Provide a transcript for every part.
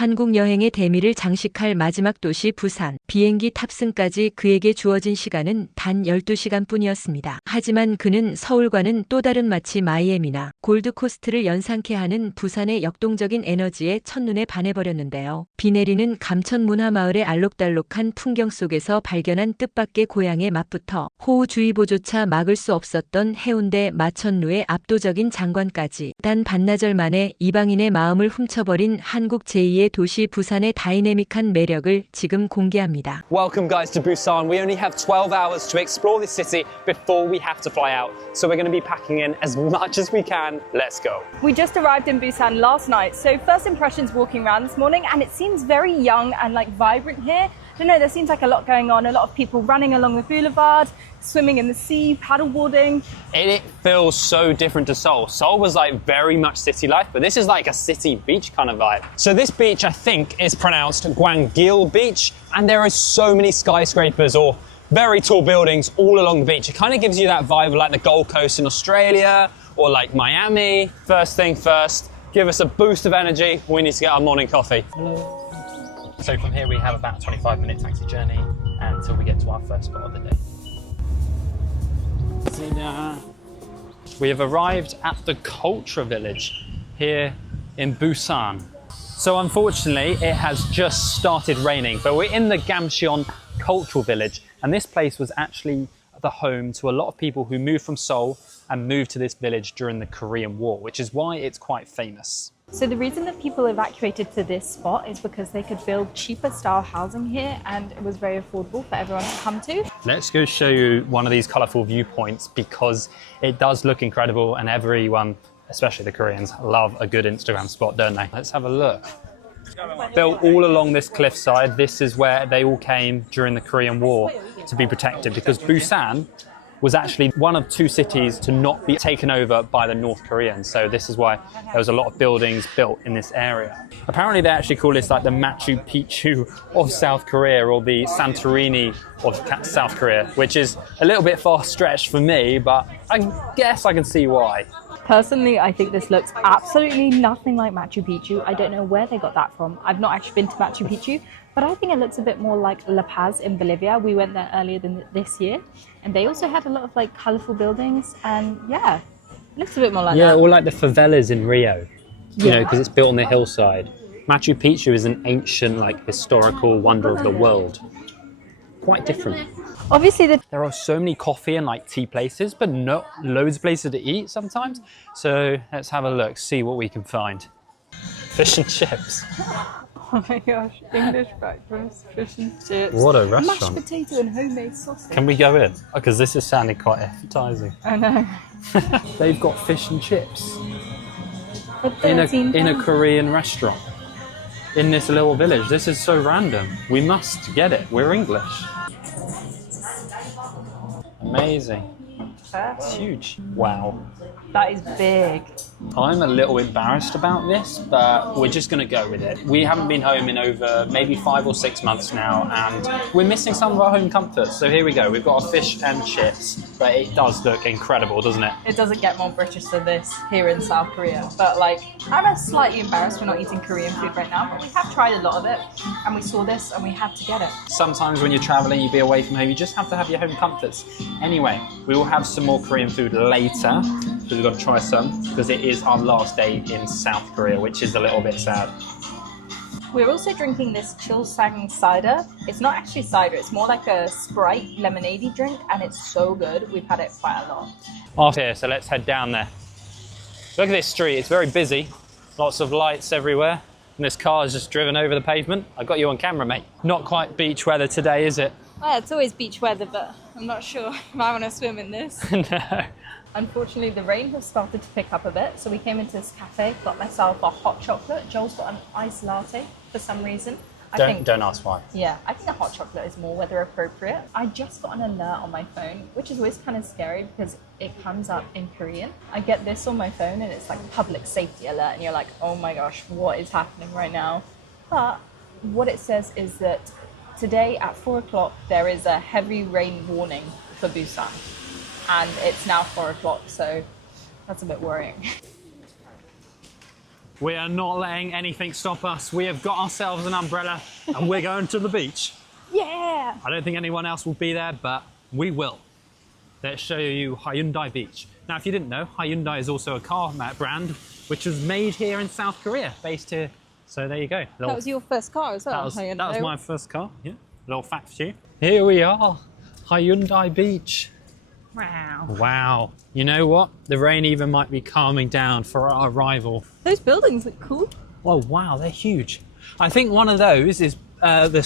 한국 여행의 대미를 장식할 마지막 도시 부산. 비행기 탑승까지 그에게 주어진 시간은 단 12시간뿐이었습니다. 하지만 그는 서울과는 또 다른 마치 마이애미나 골드코스트를 연상케 하는 부산의 역동적인 에너지에 첫눈에 반해버렸는데요. 비 내리는 감천 문화마을의 알록달록한 풍경 속에서 발견한 뜻밖의 고향의 맛부터 호우주의보조차 막을 수 없었던 해운대 마천루의 압도적인 장관까지 단 반나절 만에 이방인의 마음을 훔쳐버린 한국 제2의 도시 부산의 다이내믹한 매력을 지금 공개합니다. Welcome guys to Busan. We only have 12 hours to explore this city before we have to fly out. So we're going to be packing in as much as we can. Let's go. We just arrived in Busan last night, so first impressions walking around this morning, and it seems very young and like vibrant here. I don't know, there seems like a lot going on, a lot of people running along the boulevard, swimming in the sea, paddleboarding. It feels so different to Seoul. Seoul was like very much city life, but this is like a city beach kind of vibe. So this beach I think is pronounced Gwangil Beach, and there are so many skyscrapers or very tall buildings all along the beach. It kind of gives you that vibe of like the Gold Coast in Australia or like Miami. First thing first, give us a boost of energy. We need to get our morning coffee. Hello. So from here we have about a 25-minute taxi journey until we get to our first spot of the day. We have arrived at the Culture Village here in Busan. So unfortunately it has just started raining, but we're in the Gamcheon Cultural Village, and this place was actually the home to a lot of people who moved from Seoul and moved to this village during the Korean War, which is why it's quite famous. So the reason that people evacuated to this spot is because they could build cheaper style housing here, and it was very affordable for everyone to come to. Let's go show you one of these colourful viewpoints because it does look incredible, and everyone, especially the Koreans, love a good Instagram spot, don't they? Let's have a look. Built all along this cliffside, this is where they all came during the Korean War to be protected, because Busan was actually one of two cities to not be taken over by the North Koreans. So this is why there was a lot of buildings built in this area. Apparently they actually call this like the Machu Picchu of South Korea, or the Santorini of South Korea, which is a little bit far stretched for me, but I guess I can see why. Personally, I think this looks absolutely nothing like Machu Picchu. I don't know where they got that from. I've not actually been to Machu Picchu, but I think it looks a bit more like La Paz in Bolivia. We went there earlier this year, and they also had a lot of like colourful buildings, and yeah, it looks a bit more like that. Yeah, or like the favelas in Rio, you know, because it's built on the hillside. Machu Picchu is an ancient, like, historical wonder of the world. Quite different. Obviously, there are so many coffee and like tea places, but not loads of places to eat sometimes. So let's have a look, see what we can find. Fish and chips. Oh my gosh, English breakfast, fish and chips. What a restaurant. Mashed potato and homemade sausage. Can we go in? Because this is sounding quite appetizing. I know. They've got fish and chips in a Korean restaurant in this little village. This is so random. We must get it. We're English. Amazing. It's huge. Wow. That is big. I'm a little embarrassed about this, but we're just going to go with it. We haven't been home in over maybe 5 or 6 months now, and we're missing some of our home comforts. So here we go. We've got our fish and chips, but it does look incredible, doesn't it? It doesn't get more British than this here in South Korea. But like, I'm slightly embarrassed we're not eating Korean food right now, but we have tried a lot of it, and we saw this and we had to get it. Sometimes when you're traveling, you be away from home, you just have to have your home comforts. Anyway, we will have some more Korean food later, because we've got to try some, because it is our last day in South Korea, which is a little bit sad. We're also drinking this Chilsang cider. It's not actually cider, it's more like a Sprite lemonade drink, and it's so good. We've had it quite a lot. After here, so let's head down there. Look at this street, it's very busy. Lots of lights everywhere, and this car has just driven over the pavement. I got you on camera, mate. Not quite beach weather today, is it? Well, it's always beach weather, but I'm not sure if I want to swim in this. No. Unfortunately, the rain has started to pick up a bit, so we came into this cafe, got myself a hot chocolate. Joel's got an iced latte for some reason. Don't ask why. Yeah, I think a hot chocolate is more weather appropriate. I just got an alert on my phone, which is always kind of scary because it comes up in Korean. I get this on my phone and it's like public safety alert, and you're like, oh my gosh, what is happening right now? But what it says is that today at 4 o'clock, there is a heavy rain warning for Busan. And it's now 4 o'clock, so that's a bit worrying. We are not letting anything stop us. We have got ourselves an umbrella and we're going to the beach. Yeah! I don't think anyone else will be there, but we will. Let's show you Hyundai Beach. Now, if you didn't know, Hyundai is also a car brand, which was made here in South Korea, based here. So there you go. That was your first car as well? That was my first car, yeah. Little fact for you. Here we are, Hyundai Beach. Wow. Wow. You know what? The rain even might be calming down for our arrival. Those buildings look cool. Oh, wow, they're huge. I think one of those is the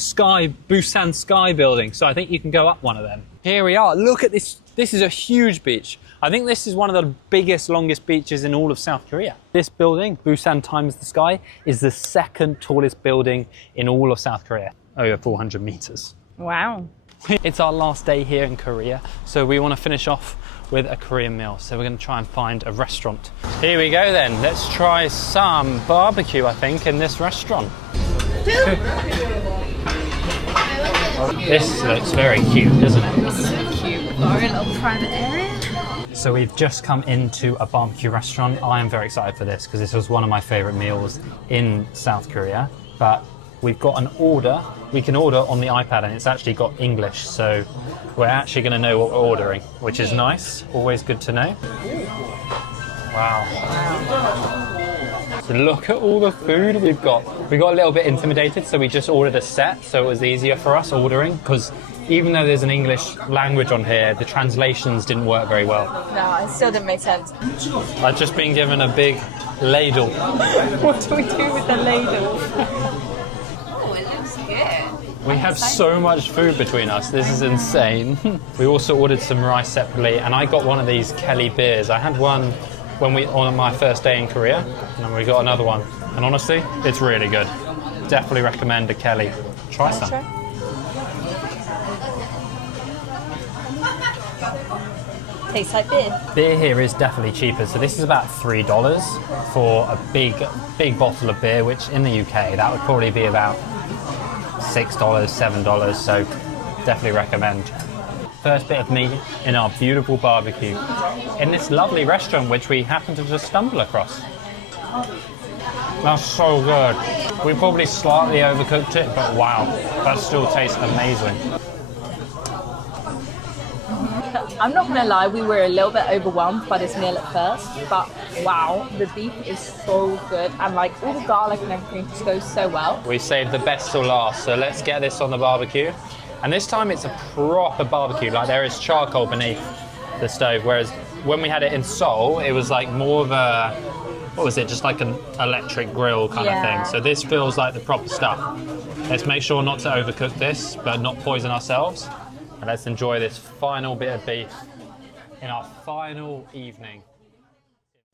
Busan Sky building. So I think you can go up one of them. Here we are. Look at this. This is a huge beach. I think this is one of the biggest, longest beaches in all of South Korea. This building, Busan Times the Sky, is the second tallest building in all of South Korea. Over 400 meters. Wow. It's our last day here in Korea, so we want to finish off with a Korean meal. So we're going to try and find a restaurant. Here we go then. Let's try some barbecue, I think, in this restaurant. This looks very cute, doesn't it? So cute. We've got our little private area. So we've just come into a barbecue restaurant. I am very excited for this because this was one of my favorite meals in South Korea. But we've got an order. We can order on the iPad and it's actually got English. So we're actually going to know what we're ordering, which is nice. Always good to know. Wow. So look at all the food we've got. We got a little bit intimidated, so we just ordered a set. So it was easier for us ordering because even though there's an English language on here, the translations didn't work very well. No, it still didn't make sense. I've just been given a big ladle. What do we do with the ladle? Oh, it looks good. We have so much food between us. This is insane. We also ordered some rice separately, and I got one of these Kelly beers. I had one on my first day in Korea, and then we got another one. And honestly, it's really good. Definitely recommend a Kelly. Try some. Sure. Tastes like beer. Beer here is definitely cheaper. So this is about $3 for a big bottle of beer, which in the UK, that would probably be about $6, $7. So definitely recommend. First bit of meat in our beautiful barbecue in this lovely restaurant, which we happened to just stumble across. That's so good. We probably slightly overcooked it, but wow, that still tastes amazing. I'm not going to lie, we were a little bit overwhelmed by this meal at first, but wow, the beef is so good and like all the garlic and everything just goes so well. We saved the best till last, so let's get this on the barbecue. And this time it's a proper barbecue, like there is charcoal beneath the stove, whereas when we had it in Seoul, it was like more of a, what was it, just like an electric grill kind of thing. So this feels like the proper stuff. Let's make sure not to overcook this, but not poison ourselves. And let's enjoy this final bit of beef in our final evening.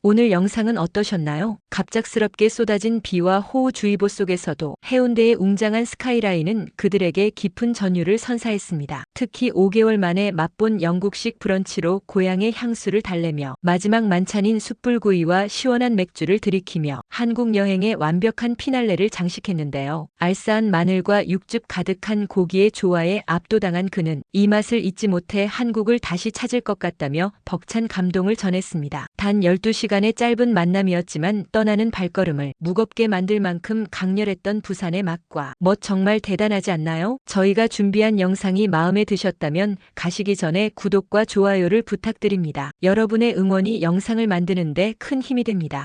오늘 영상은 어떠셨나요? 갑작스럽게 쏟아진 비와 호우주의보 속에서도 해운대의 웅장한 스카이라인은 그들에게 깊은 전율을 선사했습니다. 특히 5개월 만에 맛본 영국식 브런치로 고향의 향수를 달래며 마지막 만찬인 숯불구이와 시원한 맥주를 들이키며 한국 여행의 완벽한 피날레를 장식했는데요. 알싸한 마늘과 육즙 가득한 고기의 조화에 압도당한 그는 이 맛을 잊지 못해 한국을 다시 찾을 것 같다며 벅찬 감동을 전했습니다. 단 12시간의 짧은 만남이었지만 떠나는 발걸음을 무겁게 만들 만큼 강렬했던 부산의 맛과 멋 정말 대단하지 않나요? 저희가 준비한 영상이 마음에 드셨다면 가시기 전에 구독과 좋아요를 부탁드립니다. 여러분의 응원이 영상을 만드는 데 큰 힘이 됩니다.